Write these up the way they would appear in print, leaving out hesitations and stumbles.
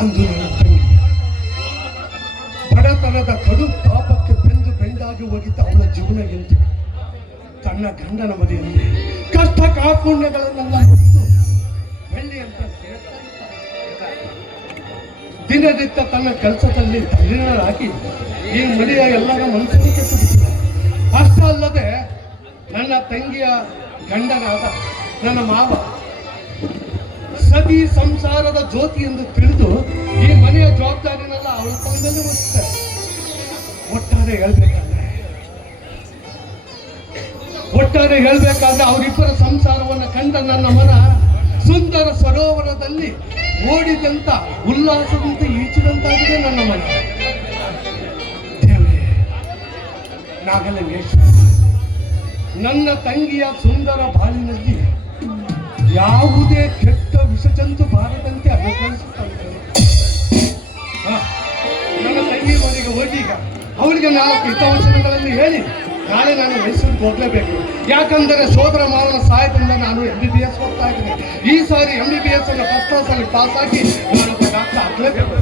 ಅಂದು ನನ್ನ ತಂಗಿ ಬಡತನದ ಕಡು ತಾಪಕ್ಕೆ ಬೆಂದಾಗಿ ಹೋಗಿದ್ದ ಅವಳ ಜೀವನ ಎಂದು ತನ್ನ ಗಂಡನ ಮನೆಯಲ್ಲಿ ಕಷ್ಟ ಕಾರ್ಪಣ್ಯಗಳನ್ನೆಲ್ಲ ಹೊತ್ತು ಬೆಳ್ಳಿ ಅಂತ ದಿನನಿತ್ಯ ತನ್ನ ಕೆಲಸದಲ್ಲಿ ತಲ್ಲೀನರಾಗಿ ಈ ಮನೆಯ ಎಲ್ಲರ ಮನಸ್ಸನ್ನು ಕೆತ್ತಿಬಿಟ್ಟಿಲ್ಲ. ಅಷ್ಟೇ ಅಲ್ಲದೆ ನನ್ನ ತಂಗಿಯ ಗಂಡನಾದ ನನ್ನ ಮಾವ ಸತಿ ಸಂಸಾರದ ಜ್ಯೋತಿ ಎಂದು ತಿಳಿದು ಈ ಮನೆಯ ಜವಾಬ್ದಾರಿನೆಲ್ಲ ಅವಳ ತಲೆಯಲ್ಲಿ ಹೊರಿಸ್ತಾರೆ. ಒಟ್ಟಾರೆ ಹೇಳ್ಬೇಕಾದ್ರೆ ಅವರಿಬ್ಬರ ಸಂಸಾರವನ್ನು ಕಂಡ ನನ್ನ ಮನ ಸುಂದರ ಸರೋವರದಲ್ಲಿ ಓಡಿದಂತ ಉಲ್ಲಾಸದಂತೆ ಈಚಿದಂತಾಗಿದೆ ನನ್ನ ಮನ. ದೇವರೇ, ನಾಗಲಿಂಗೇಶ್ವರ, ನನ್ನ ತಂಗಿಯ ಸುಂದರ ಬಾಳಿನಲ್ಲಿ ಯಾವುದೇ ಕೆಟ್ಟ ವಿಷಜಂತು ಬಾರದಂತೆ ಅನುಕರಿಸುತ್ತಾನೆ. ನನ್ನ ತಂಗಿ ಮನೆಗೆ ಹೋಗೀಗ ಅವಳಿಗೆ 4 ಹಿತವಚನಗಳನ್ನು ಹೇಳಿ ನಾಳೆ ನಾನು ಮೈಸೂರಿಗೆ ಹೋಗ್ಲೇಬೇಕು. ಯಾಕಂದರೆ ಸೋದರ ಮಾವನ ಸಹಾಯದಿಂದ ನಾನು MBBS ಓದ್ತಾ ಇದ್ದೀನಿ. ಈ ಸಾರಿ MBBS ಅನ್ನು ಫಸ್ಟ್ ಕ್ಲಾಸಲ್ಲಿ ಪಾಸ್ ಆಗಿ ನಾನು ಡಾಕ್ಟರ್ ಆಗಲೇಬೇಕು.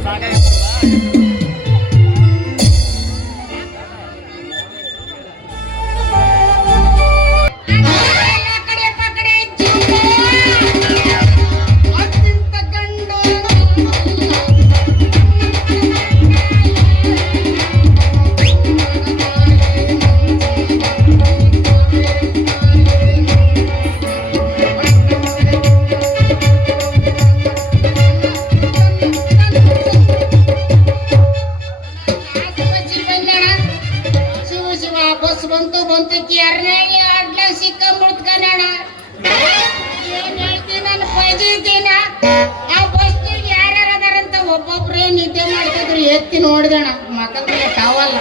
ಒಬ್ಬೊಬ್ರೇ ನಿದ್ದೆ ಮಾಡ್ತಿದ್ರು, ಎತ್ತಿ ನೋಡಿದಣ ಮಕ್ಕಳ ಟವಲ್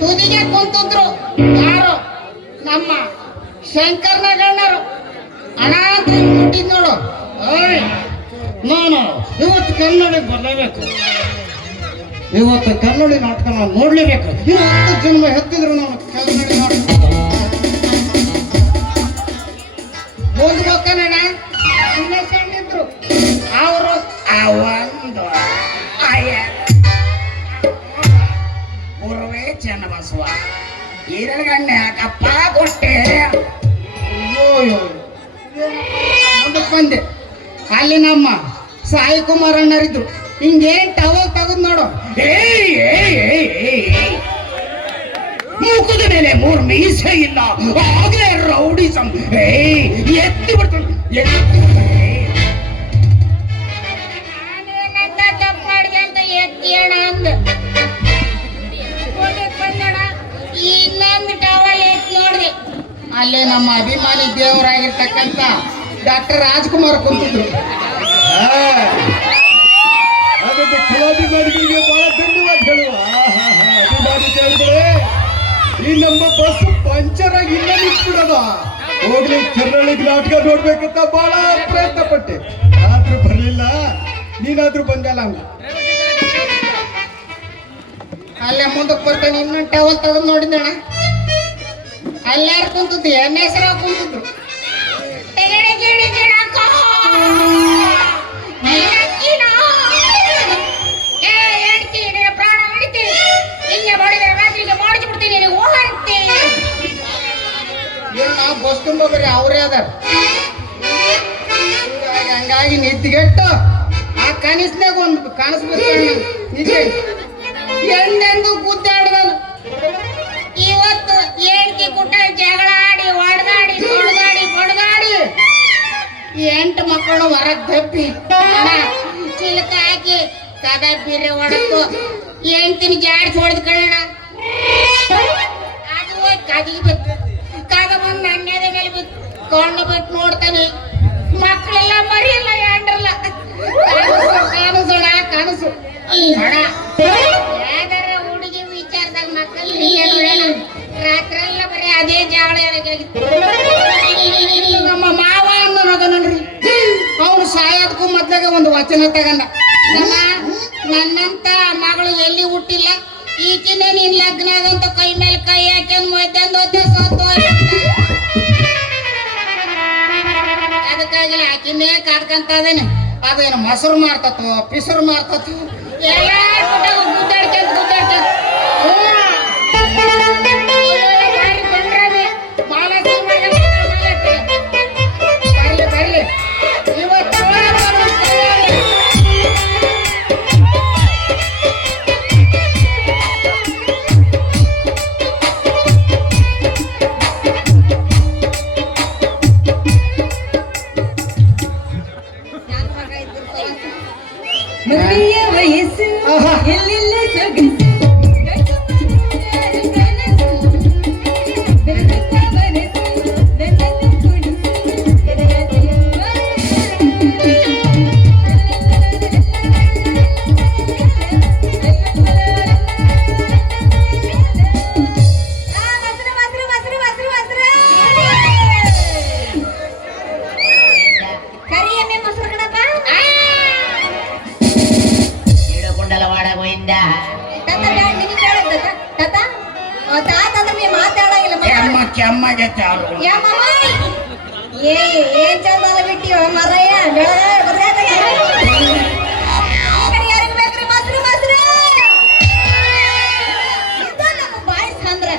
ತುದಿಗೆ ಕುಂತಿದ್ರು. ಯಾರು? ನಮ್ಮ ಶಂಕರ್ನ ಗಣ್ಣರು. ಹಣ ಅಂತ ಮುಟ್ಟಿದ್ ನೋಡು. ನಾನು ಇವತ್ತು ಕನ್ನಡಿ ಬರಲೇಬೇಕು, ಇವತ್ತು ಕನ್ನಡಿ ನಾಟಕ ನಾನು ನೋಡ್ಲೇಬೇಕು. 10 ಜನ್ಮ ಹೆತ್ತಿದ್ರು ನಾನು ಕನ್ನಡಿ ನಾಟಕ ಓದ್ಬೇಕಣ್ಣ. ಸಣ್ಣಿದ್ರು ಅವರು ಒಂದು ಗುರುವೇ ಚನ್ನಬಸವ ಈರಗಣ್ಣೆ ಯಾಕಪ್ಪ ಕೊಟ್ಟೆ. ಮುಂದಕ್ಕೆ ಬಂದೆ. ಅಲ್ಲಿ ನಮ್ಮ ಸಾಯಿ ಕುಮಾರ್ ಅಣ್ಣರಿದ್ರು. ಹಿಂಗೇನ್ ಟವಲ್ ತೆಗೆದು ನೋಡು, ಮುಖದ ಮೇಲೆ 3 ಮೀಸೆ ಇಲ್ಲ, ಹಾಗೆ ರೌಡಿಸಂ ಎತ್ತಿ ಬಿಡ್ತಾನೆ. ನಾನೇನಂತ ತಪ್ಪು ಮಾಡಿದೆ ಅಂತ ಎತ್ತಿಯಣ ಅಂದ. ಇನ್ನೊಂದು ಟವಲ್ ಎತ್ತಿ ನೋಡಿದೆ. ಅಲ್ಲೇ ನಮ್ಮ ಅಭಿಮಾನಿ ದೇವರಾಗಿರ್ತಕ್ಕಂಥ ಡಾಕ್ಟರ್ ರಾಜ್ಕುಮಾರ್ ಕುಂತಿದ್ರು. ಅದಕ್ಕೆ ಕಲಾಭಿಮಾನಿಗಳಿಗೆ ಬಹಳ ಧನ್ಯವಾದ ಹೇಳುವ. ಅಭಿಮಾನಿ ದೇವರುಗಳೇ, ಈ ನಮ್ಮ ಬಸ್ ಪಂಚರ್ ಆಗಿ ಇಲ್ಲ ನಿಂತ್ಬಿಡೋದ. ಹೋಗ್ಲಿ, ಕನ್ನಡಿಗೆ ನಾಟಕ ನೋಡ್ಬೇಕಂತ ಬಹಳ ಪ್ರಯತ್ನ ಪಟ್ಟೆ, ಆದ್ರೂ ಬರ್ಲಿಲ್ಲ. ನೀನಾದ್ರೂ ಬಂದಲ್ಲ. ಅಲ್ಲೇ ಮುಂದಕ್ಕೆ ಬರ್ತೇನೆ. ಇನ್ನೊಂದು ಟವಲ್ ತಗೊಂಡು ನೋಡಿದಣ. ಅಲ್ಲಾರು ಕುಂತಿದ್ದು ಹೆಸರ ಕುಂತಿದ್ರು. ಪ್ರಾಣ ಉಳಿತಿ, ಹಿಂಗೆ ಮಾಡಿದ್ರೆ ರಾತ್ರಿಗೆ ಮಾಡಿಸ್ಬಿಡ್ತೀನಿ ಹೋಗಂತೆ. ಬಸ್ ತುಂಬ ಬರೀ ಅವರೇ ಅದಾರ. ಹಂಗಾಗಿ ನಿದ್ದಿಗೆಟ್ಟು ಆ ಕನಸ್ನಾಗ ಒಂದು ಕಾಣಿಸ್ಬೇಕು. ನಿದ್ದೆ ಎಂದೆಂದು ಗುದ್ದಾಡ್ದನು. ಇವತ್ತು ಏಳ್ತಿ ಕುಟ್ಟ ಜಗಳ ಆಡಿ ಹೊಡೆದಾಡಿ ಬಡ್ದಾಡಿ 8 ಮಕ್ಕಳು ಹೊರಗೆ ತಪ್ಪಿ ಚಿಲಕ ಹಾಕಿ ಕದ ಬೀರೆ ಹೊಡೆದು 8 ಜಾಡ್ಸಿ ಹೊಡೆದು ಕಣ. ಅದು ಹೋಗಿ ಕದಿಗೆ ಬಿತ್ತು. ಕದ ಬಂದು ನನ್ನೆದ ಮೇಲೆ ಬಿತ್ತು. ಕೊಂಡು ಬಿಟ್ಟು ನೋಡ್ತಾನೆ, ಮಕ್ಕಳೆಲ್ಲ ಮರಿಯಲ್ಲ, ಎಂಡ್ರಲ್ಲ. ಕನಸು ಹಣ ಯಾವ್ದಾರ ಹುಡುಗಿ ವಿಚಾರದಾಗ ಮಕ್ಕಳು ರಾತ್ರೆಲ್ಲ ಬರೀ ಅದೇ ಜಾಳ. ನಮ್ಮ ಮಾವ ಅನ್ನೋ ಮಗನನ್ರಿ, ಅವನು ಸಾಯೋದಕ್ಕೂ ಮೊದ್ಲಾಗ ಒಂದು ವಚನ ತಗಂಡ. ನನ್ನಂತ ಮಗಳು ಎಲ್ಲಿ ಹುಟ್ಟಿಲ್ಲ, ಈಕಿನೇ ನೀನ್ ಲಗ್ನ ಆಗಂತ ಕೈ ಮೇಲೆ ಕೈ ಹಾಕ್ಯಂದ್ ಮೊದ್ದಂದು ಸತ್ತು. ಅದಕ್ಕಾಗಿ ಆಕಿನ ಅದನ್ನೇ ಕಾದ್ಕಂತ ಅದೇನೆ ಅದೇನು ಮೊಸರು ಮಾರ್ತತೋ ಪಿಸರು ಮಾರ್ತತೋ ಎಲ್ಲ ಗುದ್ದಾಡ್ಕೊಂತ ಬರ್ಲಿ ಇವತ್ತು ಮದುವೆಯ ವಯಸ್ಸು ಎಲ್ಲೆಲ್ಲ ಸೊಗಸು ಬೆರೆತ ಮನಸ್ಸು ನನ್ನನ್ನು ಕುಡಿಸು ಎದೆಯಾದೆಯ ಕರಿಯಮ್ಮೆ ಮೊಸರು ಕಣಪ್ಪ ಕುಂಡಲವಾಡ ಗೋವಿಂದ ತಾತ ಬ್ಯಾಡ ನಿನಗೆ ಕೇಳತ್ತ ತಾತ ತಾತ ಅಂದ್ರೆ ನೀ ಮಾತಾಡಂಗಿಲ್ಲ ಕೆಮ್ಮಗೆ ಯಾ ಮಾಮ ಏನ್ ಚಂದ ಬಿಟ್ಟಿವ ಮರಯ್ಯ ಬೆಳಗ್ಗೆ ಯಾರಿಗೆ ಬೇಕ್ರಿ ಮೊಸರು ಮೊಸರು ಇದು ನಮ್ಮ ಬಾಯಿ ಸಂದ್ರ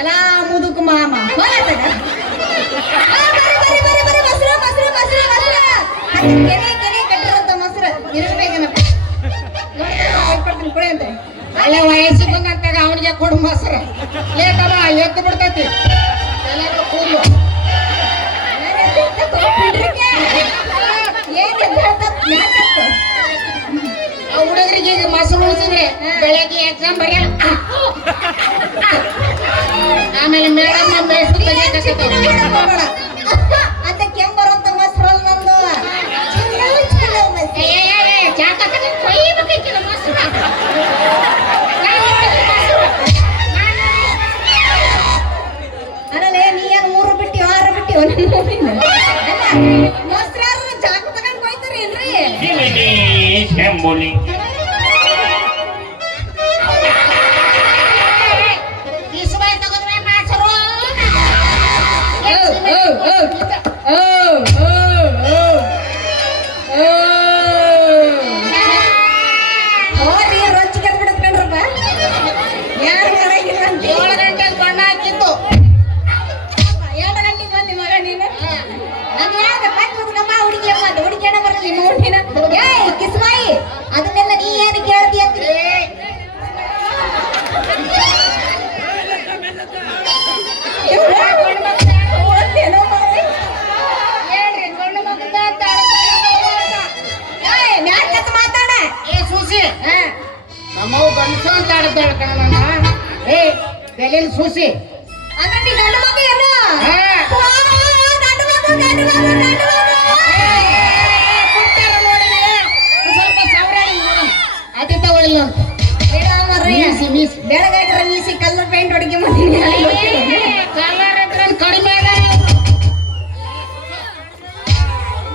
ಎಲ್ಲ ಮುದುಕು ಮಾಮ ಹೋಗತ್ತಾಗ ಮೊಸರು ಮೊಸರು ಮೊಸರು ಮೊಸರು ಕೆನೆ ಕೆನೆ ಕಟ್ಟಿರೋಂತ ಮೊಸರು ಇರ್ಬೇಕೇನಪ್ಪ ಕೊಡ್ತೀನಿ ಕೊಡಿ ಅಂತ ಅಲ್ಲೇ ವಯಸ್ಸಿಗೆ ಬಂದಂತಾಗ ಅವನಿಗೆ ಕೊಡು ಮೊಸರು ಲೇಟಮ್ಮ ಎದ್ದು ಬಿಡ್ತೈತಿ ಎಲ್ಲರೂ ಕೂದಲು ಆ ಹುಡುಗರಿಗೆ ಈಗ ಮೊಸರು ಉಳಿಸಿದ್ರೆ ಬೆಳಗ್ಗೆ ಎಕ್ಸಾಮ್ ಬರೆಯಲ್ಲ ಆಮೇಲೆ ಮೇಡಮ್ ಮೇಸ್ತು ಅಂತ ಕೆಂಬರಂತ ಮೊಸರಲ್ಲ ನಂದು ಅಲ್ಲೇ ನೀ ಏನ್ 3 ಬಿಟ್ಟಿ 6 ಬಿಟ್ಟಿ ಮೊಸರಾರ ಜಾಗ ತಗೊಂಡ್ ಹೋಯ್ತಾರಿ ಏನ್ರಿ ಶಂಭುಲಿ ಇಸ್ಬಾಯ್ ತಗೋದ್ರೆ ಮೊಸರು ಹೋರಿ ರೊಚ್ಚಿಗೆ ಬಿಡ್ಕೊಂಡ್ರಪ್ಪ ಯಾರು ಕರೆಗಿಲ್ಲ ಅಂತ 7 ಗಂಟೆಗೆ ಬಣ್ಣ ಹಾಕಿತ್ತು 7 ಗಂಟೆಗೆ ಬಂದಿ ಮಗ ನೀನು ನಾನು ಯಾಕೆ ನಮ್ಮ ಹುಡುಗಿ ಅಮ್ಮ ಹುಡುಗಿ ಅಣ್ಣ ಬರಲಿ ನೋಡಿನ ಏಯ್ ಕಿಸ್ಮಾಯಿ ಅದನ್ನೆಲ್ಲ ನೀ ಏನು ಕೇಳ್ತಿ ಅಂತ ಹೇಳ್ರಿ ಗಂಡು ಮಗದ ಮಾತಾಡ ಏ ಸೂಸಿ ನಮ್ಮವು ಗಂಡಸ ಅಂತ ಆಡ್ತಾಳ ಕಣ ನನ್ನ ಏ ಬೆಲೆಯಲ್ಲಿ ಸೂಸಿ ಅಂದ್ರೆ ನೀ ಗಂಡು ಮಗು ಏನು ಹಾ. ಓ, ಗಂಡು ಮಗು, ಗಂಡು ಮಗು, ಗಂಡು ಮಗು. ಕೊಡ್ತಾರ ನೋಡಿದ್ರೆ ಸ್ವಲ್ಪ ಸವರಾಡಿ ನೋಡೋಣ ಅದೇ ತಗೊಳ್ಳಿಲ್ಲ ಬೇಡ ಮಾರ್ರೆ. ಮೀಸಿ ಮೀಸಿ ಬೆಳಗಾಗಿರ ಮೀಸಿ ಕಲ್ಲರ್ ಪೇಂಟ್ ಹೊಡಿಕೆ ಬಂದಿನಿ ಕಲರ್ ಹತ್ರ ಕಡಿಮೆ ಅದ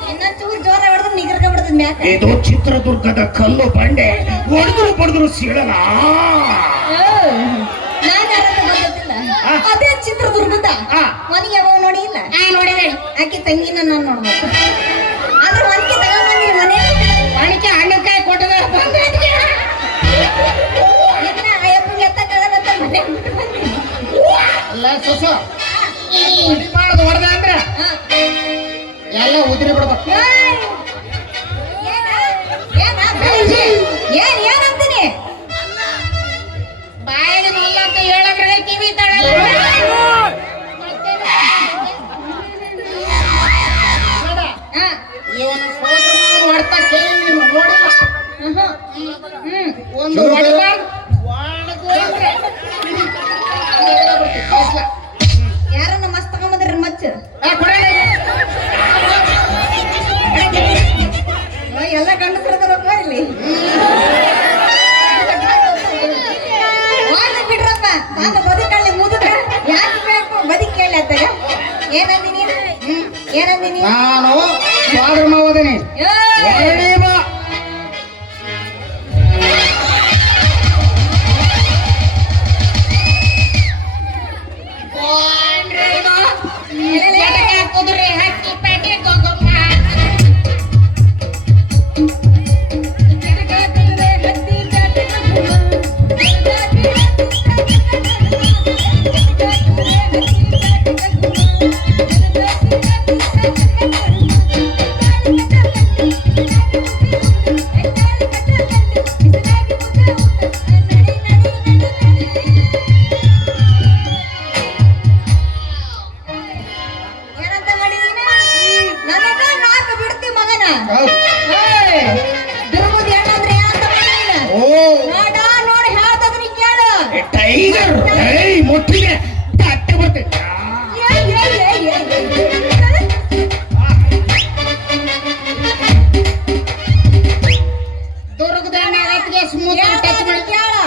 ಇನ್ನ ಚೂರ್ ಜೋರ ಹೊಡೆದ್ರೆ ನಿಗರ್ಗ ಬಿಡ್ತದ ಮ್ಯಾಕ ಇದು ಚಿತ್ರದುರ್ಗದ ಕಲ್ಲು ಬಂಡೆ ಹೊಡೆದ್ರು ಪಡೆದ್ರು ಸೀಳಲ್ಲ ನಾನು ಯಾರಂತ ಗೊತ್ತಿಲ್ಲ ಅದೇ ಚಿತ್ರದುರ್ಗದ ಹಾ. ಮನೆಗೆ ಯಾವಾಗ ನೋಡಿ ಇಲ್ಲ ನೋಡಿದೆ ಆಕೆ ತಂಗಿನ ನಾನು ನೋಡ್ಬೇಕು ಆದ್ರೆ ಮನೆಗೆ ತಗೊಂಡ್ಬಂದಿ ಮನೆ ಒಣಕೆ ಹಣ್ಣಕಾಯಿ ಕೊಟ್ಟದ ಇದನ್ನ ಅಯ್ಯಪ್ಪಗೆ ಎತ್ತಕ್ಕಾಗಲ್ಲ ಮನೆ ಬಿಟ್ಟು ಬಂದಿ ಅಲ್ಲ ಸುಸು ಮಾಡಿಬಾರ್ದು ಹೊಡೆದ ಅಂದ್ರೆ ಎಲ್ಲ ಉದ್ರಿ ಬಿಡ್ಬೇಕು ಏನಂತೀನಿ ಬಾಯಿಗೆ ಮುಲ್ಲಂತ ಹೇಳದ್ರೆ ಕಿವಿ ತಡಲ್ಲ ಇವನು ಮಾಡ್ತಾ ಕೇಳಿ ನೀವು ನೋಡಿಲ್ಲ ಒಂದು ಹೊಡಿಬಾರ್ದು ಹೊಡೆದ್ರೆ ಯಾರನ್ನ ಮಸ್ತ್ ತಗೊಂಬಂದ್ರಿ ಮಚ್ಚ ಎಲ್ಲ ಗಂಡಸ್ರದಪ್ಪ ಇಲ್ಲಿ ಬಿಡ್ರಪ್ಪ ಅಂತ ಬದುಕಳ್ಳಿ ಮುದುಕ ಯಾಕೆ ಬೇಕು ಬದುಕ್ ಕೇಳಿ ಅತ್ತಾಗ ಏನಂದಿ ನೀನು ಏನಂದಿ ನೀನು ನಾನು ಸ್ವಾದ್ರ ಮಾವದನಿ ಕುದುರೆ ಹಕ್ಕಿ ಪೇಟೆ ದುರ್ಗುದಿ ಏನಂದ್ರೆ ಯಾಕಂದ್ರೆ ಓ ನೋಡ ನೋಡಿ ಹೇಳ್ತದ್ರಿ ಕೇಳು ಟೈಗರ್ ಮುಟ್ಟಿಗೆ ತಟ್ಟೆ ಬರ್ತೈತೆ ದುರ್ಗದ ಆಗತ್ತಿಗೆ ಸ್ಮೂತ್ ಟಚ್ ಮಾಡಿ ಕೇಳು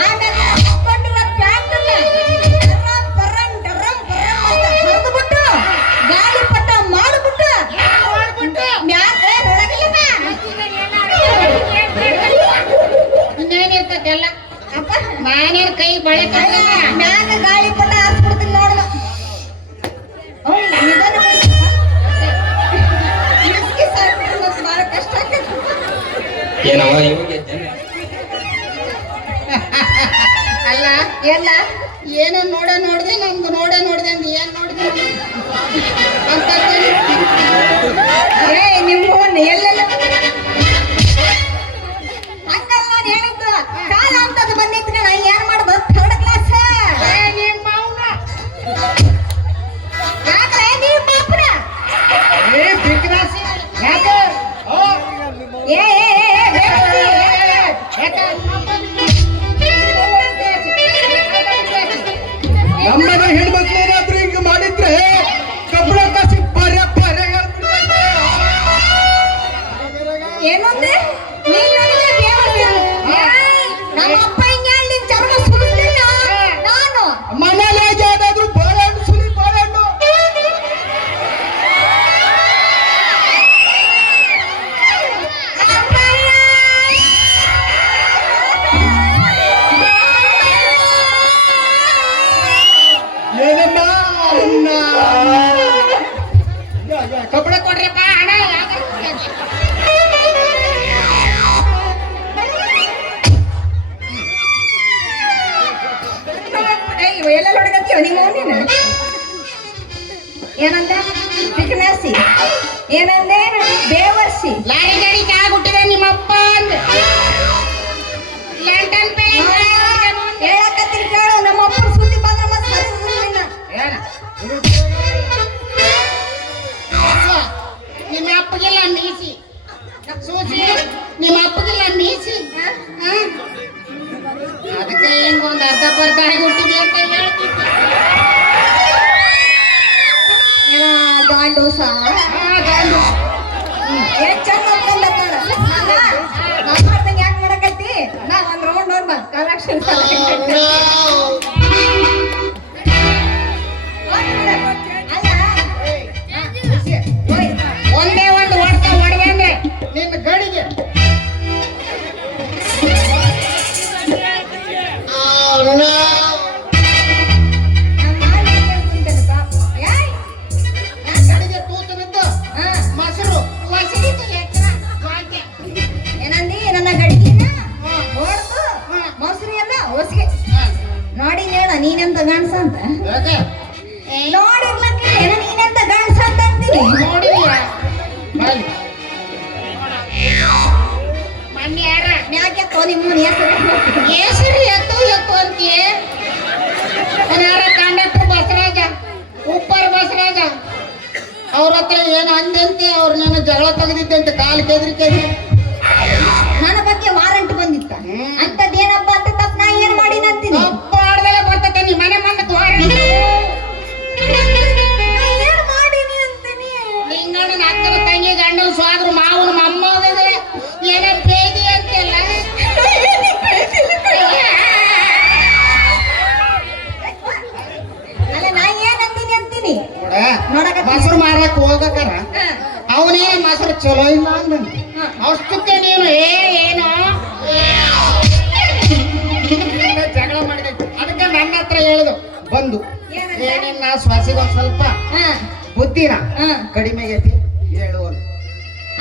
ಆಮೇಲೆ ಹಾಕೊಂಡಿರೋ ಪ್ಯಾಂಟನ್ನ ಹೊರದ್ಬಿಟ್ಟು ಗಾಳಿಪಟ ಮಾಡಿಬಿಟ್ಟು ಮ್ಯಾಗ ಬೆಳಗಿಲ್ಲ ಇನ್ನೇನಿರ್ತೈತೆ ಎಲ್ಲ ನಾನೇನ್ ಕೈ ಬಳೆ ಮ್ಯಾಗ ಗಾಳಿಪಟ ಹಾರಿಸ್ಬಿಡ್ತೀನಿ ನೋಡುವ ನಿಧಾನ ಬಹಳ ಕಷ್ಟ ಆಗ್ತದೆ ಏನವ ಅಲ್ಲ ಎಲ್ಲ ಏನೋ ನೋಡ್ದೆ ನಮ್ದು ನೋಡ್ದೆ ಅಂದ್ ಏನ್ ನೋಡಿದೆ ಅಂತ ನಿಮ್ಮ ಎಲ್ಲೆಲ್ಲ ಹಂಗಲ್ಲ ನಾನು ಹೇಳಿದ್ದು ಕಾಲ ಅಂತದ್ದು ಬಂದಿತ್ತು ನಾ ಏನ್ ಮಾಡೋದು ಥರ್ಡ್ ಕ್ಲಾಸ್ ನಿಮ್ಮ ಅವ್ನ ಯಾಕಲೆ ನೀವು ಪಾಪನ ಯಾಕೆ ಏ ನಮ್ಮನೆ ಹೆಣ್ಮಕ್ಳು ಏನಾದ್ರು ಹಿಂಗ ಮಾಡಿದ್ರೆ ಕಬ್ಬಣ ಕಾಸಿ ಪರ್ಯ ಏನಂದ್ರೆ ನೀನ್ ನನಗೆ ದೇವರು ನಮ್ಮ ಅಪ್ಪ ಹಿಂಗೆ ನಿನ್ ಚರ್ಮ ಸುಲಿಸ್ಲಿಲ್ಲ ನಾನು ಮನೇಲಿ ಯಾವ್ದಾದ್ರು ಬಾಳೆಹಣ್ಣು ಸುಲಿ ಬಾಳೆಹಣ್ಣು ಏನಮ್ಮ ಕಬ್ಬಳ ಕೊಡ್ರಪ್ಪ ಹಣ ಎಲ್ಲ ಹೊಡಗತ್ತೀವ ನಿಮ್ಮ ನೀನು ಏನಂದ ಚಿಕನಾಸಿ ಏನಂದೆ ಬೇವರ್ಸಿ ಲಾರಿ ಗಾಡಿ ಕೆಳಗುಟ್ಟಿದೆ ನಿಮ್ಮಪ್ಪ ಅಂದ ಲಂಡನ್ ಪೇ ಹೇಳಕತ್ತೀನಿ ಕೇಳು ನಮ್ಮ ಅಪ್ಪನ ಸುದ್ದಿ ಬಂದ್ರೆ ಮತ್ತೆ ಸರಿಸಿಲ್ಲ ನಿಮ್ಮ ಅಪ್ಪಗೆಲ್ಲ ಮೀಸಿ ಸೂಸಿ ನಿಮ್ಮ ಅಪ್ಪಗೆಲ್ಲ ಮೀಸಿ ಅದಕ್ಕೆ ಹೆಂಗ್ ಒಂದ್ ಅರ್ಧ ಬರ್ಧ ಹುಟ್ಟಿದೆ ಅಂತ ಹೇಳ್ತಿದ್ದೆ ಗಾಂಡು ಸಹ ಏನ್ ಚಂದ ಅಂದ್ಕೊಂಡ್ ನಮ್ಮರ್ದಂಗೆ ಯಾಕೆ ಮಾಡಕತ್ತಿ ನಾ ಒಂದ್ ರೌಂಡ್ ನೋಡ್ಬ ಕಲೆಕ್ಷನ್ ಒಂದೇ ಒಂದು ಹೊಡ್ತ ಹೊಡೆದ್ರೆ ನಿನ್ನ ಗಡಿಗೆ ಗಡಿಗೆ ತೂತು ಬಿದ್ದು ಮೊಸರು ಒಸಡಿತು ಎಚ್ಚರ ವಾಕ್ಯ ಏನಂದಿ ನನ್ನ ಗಡಿಗೆನ ಹೊಡ್ದು ಮೊಸರು ಎಲ್ಲ ಹೊಸಿಗೆ ನೋಡಿ ಹೇಳ ನೀನೆಂತ ಗಂಡ್ಸ ಅಂತ ಯಾಕೆ ನೋಡಿರ್ಲಕ್ಕೆ ಏನ ನೀನೆಂತ ಗಂಡ್ಸ ಅಂತ ಅಂತೀನಿ ನೋಡಿದ್ಯಾ ಬಾಯ್ ಮೊನ್ನೆ ಯಾರ ಮ್ಯಾಕೆ ತೋ ನಿಮ್ಮ ಹೆಸರು ಎತ್ತು ಅಂತೀಯ ಯಾರ ಕಂಡಕ್ಟರ್ ಬಸರಾಜ ಉಪ್ಪರ್ ಬಸರಾಜ ಅವ್ರ ಹತ್ರ ಏನು ಅಂದಂತೆ ಅವ್ರು ನನ್ನ ಜಗಳ ತೆಗೆದಿದ್ದಂತೆ ಕಾಲು ಕೆದ್ರಿ ನನ್ನ ಬಗ್ಗೆ ವಾರಂಟ್ ಬಂದಿತ್ತ ಅಂತದೇನಪ್ಪ ಅಂತ ತಪ್ಪ ನಾ ಏನ್ ಮಾಡಿನ ಅಂತೀನಿ ತಪ್ಪ ಆಡ್ದಲೆ ಬರ್ತೈತೆ ನಿಮ್ಮ ಮನೆ ಮಂದಕ್ಕೆ ಏನ್ ಮಾಡೀನಿ ಅಂತೀನಿ ನಿಂಗಣ್ಣನ ಅಕ್ಕನ ತಂಗಿ ಗಂಡನ ಸ್ವಾದ್ರು ಮಾವನ ಮೊಮ್ಮಗದೆ ಏನ ಬೇದಿ ಅಂತೆಲ್ಲ ಅಲ್ಲ ನಾ ಏನ್ ಅಂತೀನಿ ಅಂತೀನಿ ನೋಡಕ ಮೊಸರು ಮಾರಕ್ ಹೋಗಕಾರ ಅವನೇ ಮೊಸರು ಚಲೋ ಇಲ್ಲ ಅಂದ ಅಷ್ಟಕ್ಕೆ ನೀನು ಏನು ಜಗಳ ಮಾಡಿದೆ ಅದಕ್ಕೆ ನನ್ನ ಹತ್ರ ಹೇಳುದು ಬಂದು ಏನಿಲ್ಲ ಶ್ವಾಸಿಗೆ ಒಂದ್ ಸ್ವಲ್ಪ ಬುದ್ಧಿನ ಕಡಿಮೆ ಆಗೈತಿ ಹೇಳು ಅಂತ.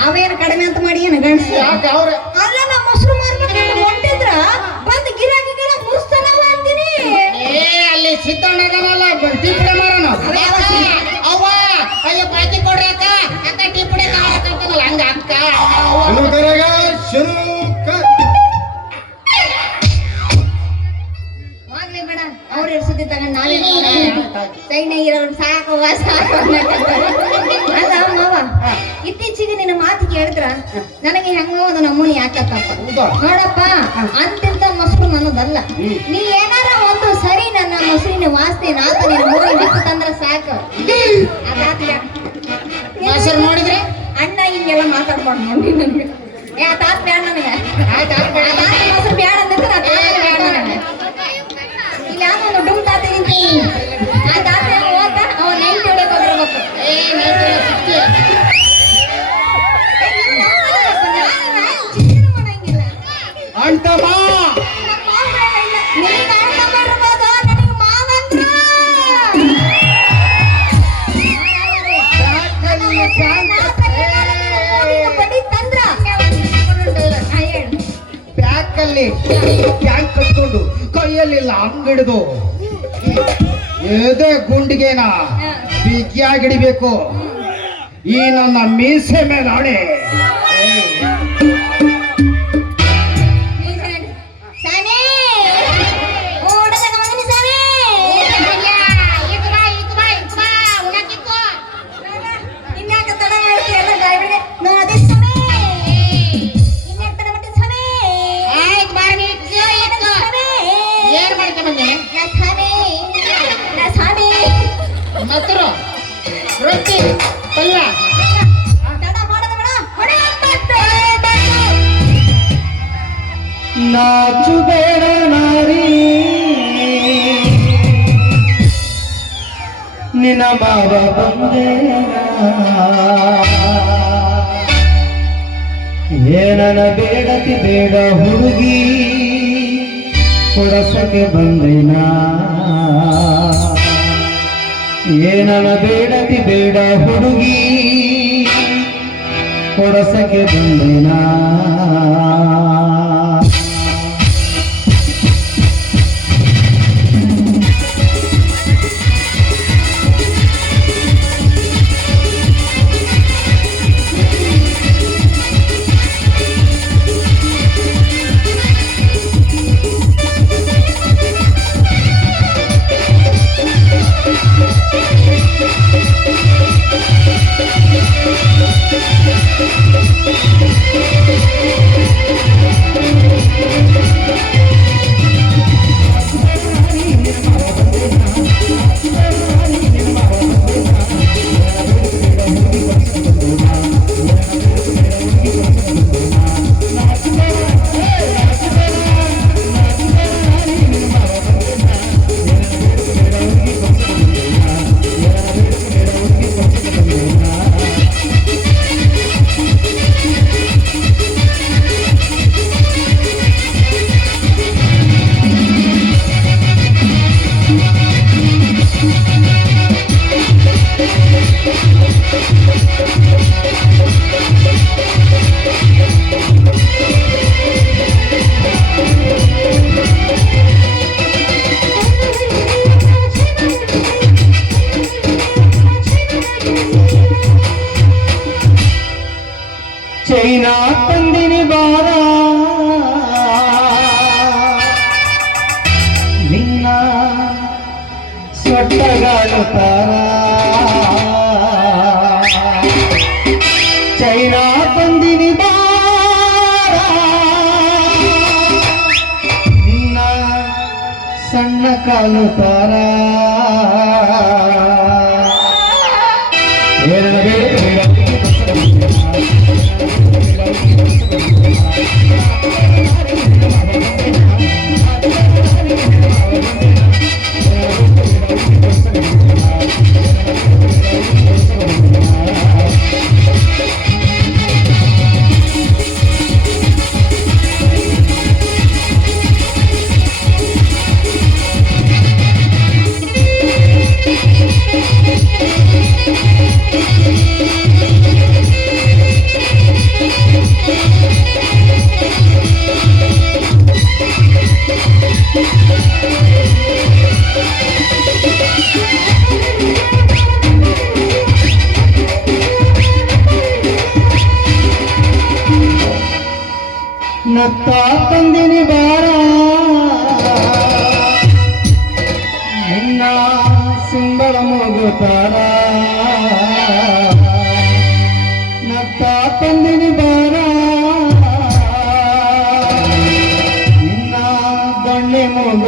ಅವೇನು ಕಡಿಮೆ ಅಂತ ಮಾಡಿ ಏನು ಗಂಡಸ ಯಾಕೆ ಅವ್ರೆ ಅಲ್ಲ ನಾ ಮೊಸರು ಮಾರ್ಬೇಕು ಹೊಂಟಿದ್ರ ಬಂದು ಗಿರಾಕಿಗಳ ಮುರಿಸ್ತಾನವ ಅಂತೀನಿ ಏ ಅಲ್ಲಿ ಸಿದ್ದಣ್ಣದನಲ್ಲ ಟಿಪ್ಪಡೆ ಮಾರನ ಅವ್ವ ಅಯ್ಯೋ ಬಾಕಿ ಕೊಡ್ರಿ ಅಕ್ಕ ಅಕ್ಕ ಟಿಪ್ಪಡೆ ಕಾಣಕಂತನಲ್ಲ ಹಂಗ ಅಕ್ಕ ಹೋಗ್ಲಿ ಬೇಡ ಅವ್ರು ಇರ್ಸದಿ ತಗೊಂಡು ನಾವೇ ಸೈಡ್ನಾಗ ಇರೋರು ಸಾಕು ಅಲ್ಲ ಮಾವ, ಇತ್ತೀಚೆಗೆ ನಿನ್ನ ಮಾತು ಕೇಳಿದ್ರ ನನಗೆ ಹೆಂಗೋ ಒಂದು ನಮೂನಿ ಯಾಕತ್ತಪ್ಪ. ನೋಡಪ್ಪ, ಅಂತಿಂತ ಮೊಸರು ನನ್ನದಲ್ಲ. ನೀ ಏನಾರ ಒಂದು ಸರಿ ನನ್ನ ಮೊಸರಿನ ವಾಸನೆ ನಾಲ್ಕು ನಿನ್ನ ಮೂರಿ ಬಿತ್ತು ತಂದ್ರ ಸಾಕು. ಮೊಸರು ನೋಡಿದ್ರೆ ಅಣ್ಣ ಹಿಂಗೆಲ್ಲ ಮಾತಾಡ್ಬಾರ್ದು ನೋಡಿ ನನ್ಗೆ. ತಾತ್ ಬ್ಯಾಡ ನನಗೆ, ಮೊಸರು ಬ್ಯಾಡ ಅಂದಿದ್ರೆ ನಾ ತಾತ ಬ್ಯಾಡ ನನಗೆ. ಇಲ್ಲಿ ಯಾಕೆ ಒಂದು ಡುಮ್ ತಾತ ನಿಂತೀನಿ. ಆ ತಾತ ಹೋದ ಅವ್ನ ನೆಂಟು ಹೊಡಿಯಕ್ಕೆ ಹೋಗಿರ್ಬೇಕು. ಅಂತಮ್ಮ ಬ್ಯಾಕಲ್ಲಿ ಟ್ಯಾಂಕ್ ಕಟ್ಕೊಂಡು ಕೈಯಲ್ಲಿಲ್ಲ ಅಂಗಡಿದು ಎದೆ ಗುಂಡಿಗೆನ ಬಿಗಿಯಾಗಿಡಿಬೇಕು. ಈ ನನ್ನ ಮೀಸೆ ಮೇಲೆ ಆಣೆ. ಮೊಸರು ರೊಟ್ಟಿ ಪಲ್ಯ ನಾಚು ಬೇಡ ನಾರಿ ನಿನ್ನ ಮಾವ ಬಂದೆ ಏನನ ಬೇಡತಿ ಬೇಡ ಹುಡುಗಿ ಕೊಡಸಕ್ಕೆ ಬಂದೇನಾ. ಏನನ ಬೇಡತಿ ಬೇಡ ಹುಡುಗಿ ಕೊಡಸಕ್ಕೆ ಬಂದೇನಾ. ಚೈನಾ ತಂದಿನಿ ಬಾರ ನಿನ್ನ ಸೊಟ್ಟಗಾಳು ತಾರ. ಚೈನಾ ತಂದಿನಿ ಬಾರ ನಿನ್ನ ಸಣ್ಣ ಕಾಲು ತಾರ. ಏನನ ಬೇಡ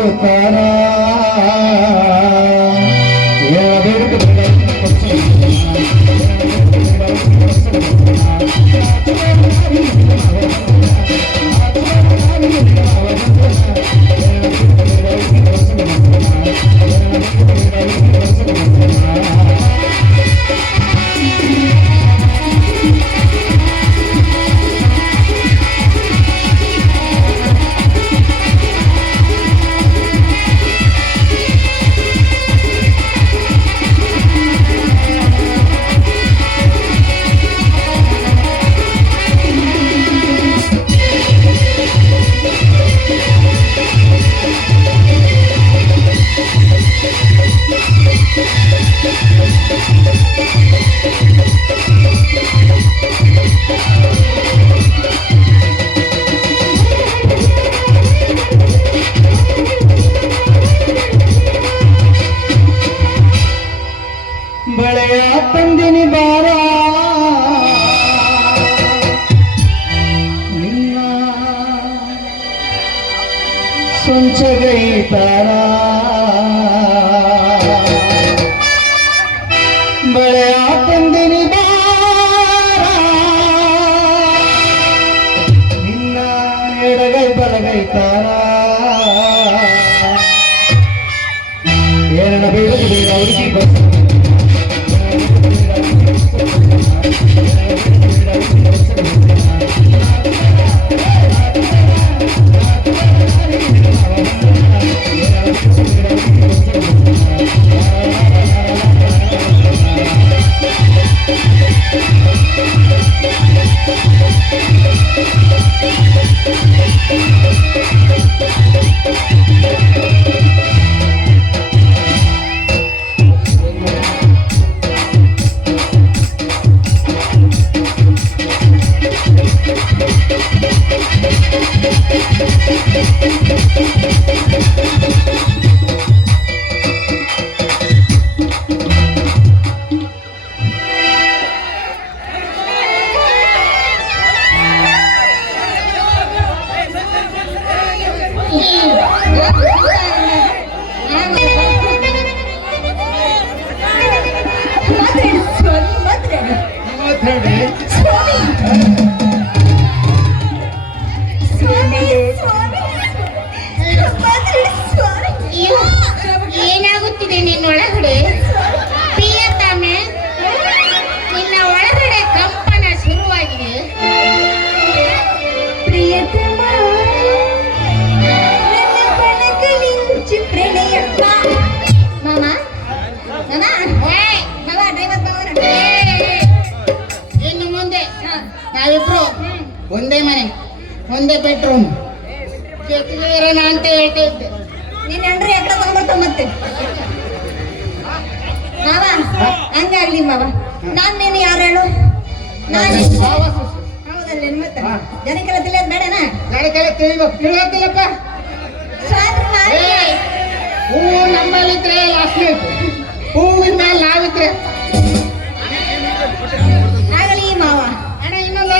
ತಾರ ಬಳೆಯ ತಂದಿನಿ ಬಾರ ನಿನ್ನ ಸೊಂಚಗೈತಾರ ಬಳೆಯ ತಂದಿನಿ ಬಾರ ನಿನ್ನ ಎಡಗೈ ಬಲಗೈತಾರ ಏನ ಬೇಡ ಬೇಡ ಅವ್ರಿಗೆ ಬಸ್ ಏನಾಗುತ್ತಿದೆ ನಿನ್ನೊಳಗಡೆ ಪ್ರಿಯತಮೆ? ನಿನ್ನ ಒಳಗಡೆ ಕಂಪನ ಶುರುವಾಗಿದೆ. ಪ್ರಿಯತಮ ನನ್ನ ಪಣಕಲಿಂಚು ಪ್ರಣಯಪ್ಪ. ಮಾಮ ಮಾಮ ಮಾವ ಡ್ರೈವರ್ ಮಾವ ಇನ್ನು ಮುಂದೆ ನಾವಿಬ್ರು ಒಂದೇ ಮನೆ ಒಂದೇ ಬೆಡ್ರೂಮ್ ಜೊತೆಗೆ ಇರೋಣ ಅಂತ ಹೇಳ್ತಾ ಇದ್ದೆ. ನೀನ್ ಅಂಡ್ರೆ ಎక్కడ ತಗೊಂಡ್ಬರ್ತಾವ ಮತ್ತೆ ಮಾವ ಹಂಗಾಗ್ಲಿ ಮಾವ. ನಾನ್ ನೀನು ಯಾರು ಹೇಳು? ನಾನು ಹೌದಲ್ಲ ಮತ್ತೆ ಜನಕ್ಕೆಲ್ಲ ತಿಳಿಯೋದು ಬೇಡನಾ? ಗಾಡಿಗೆಲ್ಲ ತಿಳಿಯೋದಿಲ್ಲಪ್ಪ. ಹೂವು ನಮ್ಮಲ್ಲಿದ್ರೆ ಲಾಸ್ಟ್ ಹೂವಿನ ಮೇಲೆ ನಾವಿದ್ರೆ ಆಗಲಿ ಮಾವ. ಅಣ್ಣ ಇನ್ನೊಂದು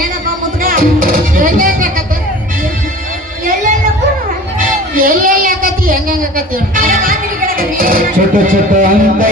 ಏನಪ್ಪ ಮುದ್ಗ ಎಲ್ಲೆಲ್ಲ ಆಕತಿ ಹೆಂಗ ಆಕತಿ छोट छोट अंत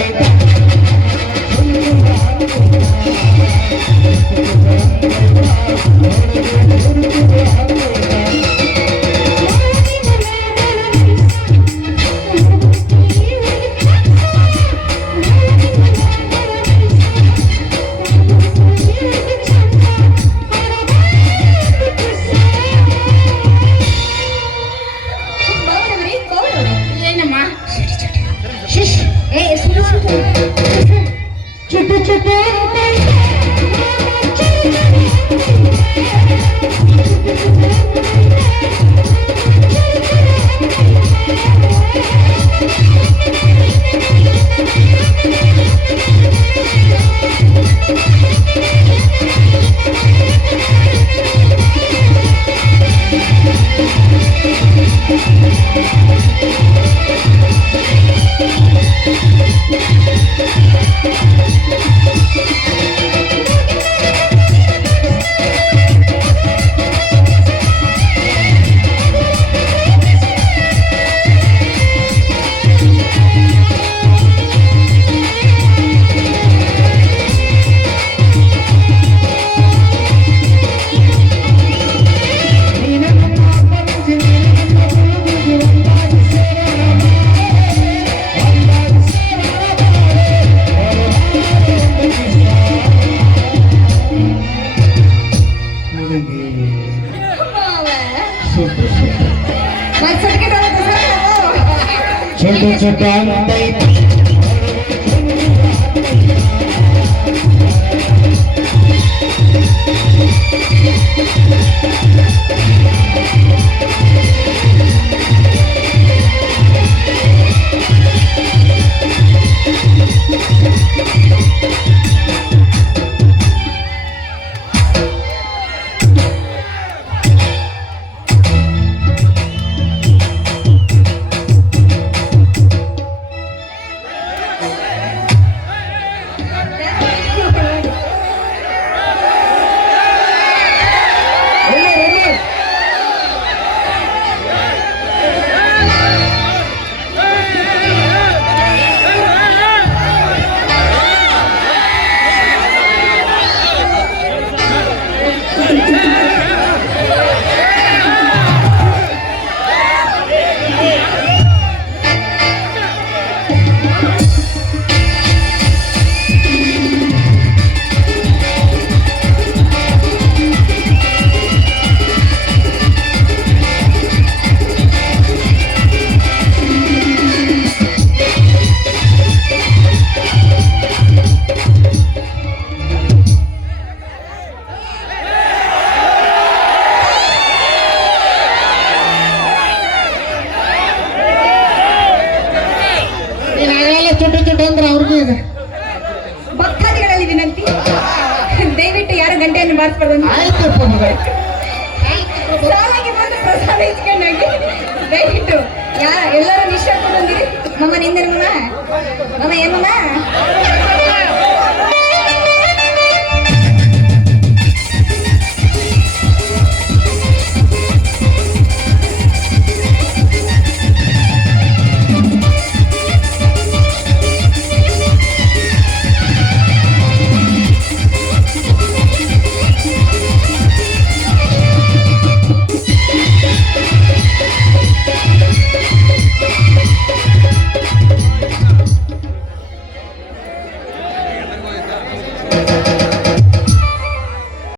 ಚುಟ್ಟು ಚುಟ್ಟು ಅಂತೈತಿ ಚುಟ್ಟು ಚುಟ್ಟು ಅಂದ್ರೆ ಅವ್ರಿಗೂ ಇದೆ. ಭಕ್ತಾದಿಗಳಲ್ಲಿ ವಿನಂತಿ, ದಯವಿಟ್ಟು ಯಾರು ಗಂಟೆಯನ್ನು ಬಾರಿಸ್ಬಾರ್ದು. ಆಯ್ತಪ್ಪ ಮಗ. ಸಾಲಾಗಿ ಬಂದು ಪ್ರಸಾದ ಇಸ್ಕೊಂಡಾಗಿ ದಯವಿಟ್ಟು ಎಲ್ಲರೂ ನಿಶ್ಚಯ ಬಂದಿರಿ. ಮಮ್ಮ ನಿಂದಿರಿ ಮಮ್ಮ. ಮಮ್ಮ ಏನಮ್ಮ